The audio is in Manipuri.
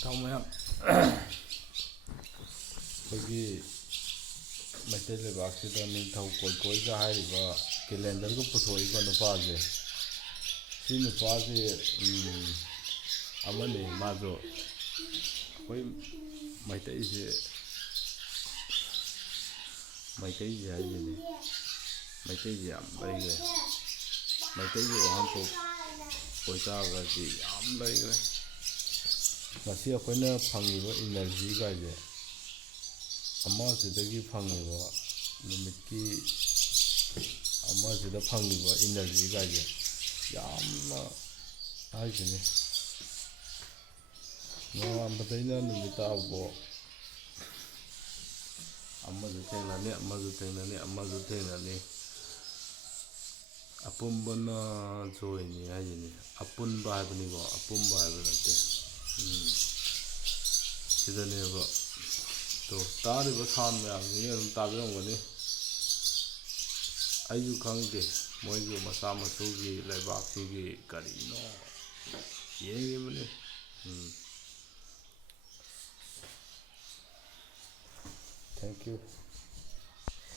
ꯏꯇꯥꯎ ꯃꯌꯥꯝ ꯑꯩꯈꯣꯏꯒꯤ ꯃꯩꯇꯩ ꯂꯩꯕꯥꯛꯁꯤꯗ ꯅꯤꯡꯊꯧ ꯀꯣꯏꯀꯣꯏꯒ ꯍꯥꯏꯔꯤꯕ ꯀꯦꯂꯦꯟꯗꯔꯒ ꯄꯨꯊꯣꯛꯏꯕ ꯅꯨꯄꯥꯁꯦ, ꯁꯤ ꯅꯨꯄꯥꯁꯦ ꯑꯃꯅꯤ ꯃꯥꯁꯨ ꯑꯩꯈꯣꯏ ꯃꯩꯇꯩꯁꯦ ꯍꯥꯏꯁꯤꯅꯤ, ꯃꯩꯇꯩꯁꯦ ꯌꯥꯝ ꯂꯩꯈ꯭ꯔꯦ. ꯃꯩꯇꯩꯒꯤ ꯋꯥꯍꯟꯊꯣꯛ ꯑꯣꯏꯇꯥꯔꯒꯗꯤ ꯌꯥꯝ ꯂꯩꯈ꯭ꯔꯦ. ꯉꯁꯤ ꯑꯩꯈꯣꯏꯅ ꯐꯪꯉꯤꯕ ꯏꯅꯔꯖꯤꯒꯥꯏꯁꯦ ꯑꯃꯁꯤꯗꯒꯤ ꯐꯪꯉꯤꯕ ꯅꯨꯃꯤꯠꯀꯤ ꯑꯃꯁꯤꯗ ꯐꯪꯉꯤꯕ ꯏꯅꯔꯖꯤꯒꯥꯏꯁꯦ ꯌꯥꯝꯅ ꯍꯥꯏꯁꯤꯅꯤ ꯅꯣꯡꯉꯥꯟꯕꯗꯩꯅ ꯅꯨꯃꯤꯠ ꯇꯥꯕꯐꯥꯎ ꯑꯃꯁꯨ ꯊꯦꯡꯅꯅꯤ, ꯑꯃꯁꯨ ꯊꯦꯡꯅꯅꯤ, ꯑꯃꯁꯨ ꯊꯦꯡꯅꯅꯤ. ꯑꯄꯨꯟꯕꯅ ꯖꯣꯏꯅꯤ ꯍꯥꯏꯁꯤꯅꯤ. ꯑꯄꯨꯟꯕ ꯍꯥꯏꯕꯅꯤꯀꯣ, ꯑꯄꯨꯟꯕ ꯍꯥꯏꯕ ꯅꯠꯇꯦ. ꯁꯤꯗꯅꯦꯕ ꯇꯥꯔꯤꯕ ꯁꯥꯎꯟ ꯃꯌꯥꯝꯁꯤꯡꯁꯦ ꯑꯗꯨꯝ ꯇꯥꯕꯤꯔꯝꯒꯅꯤ. ꯑꯩꯁꯨ ꯈꯪꯗꯦ ꯃꯣꯏꯒꯤ ꯃꯆꯥ ꯃꯁꯨꯒꯤ ꯂꯩꯕꯥꯛꯁꯤꯒꯤ ꯀꯔꯤꯅꯣ ꯌꯦꯡꯉꯤꯕꯅꯤ. Thank you.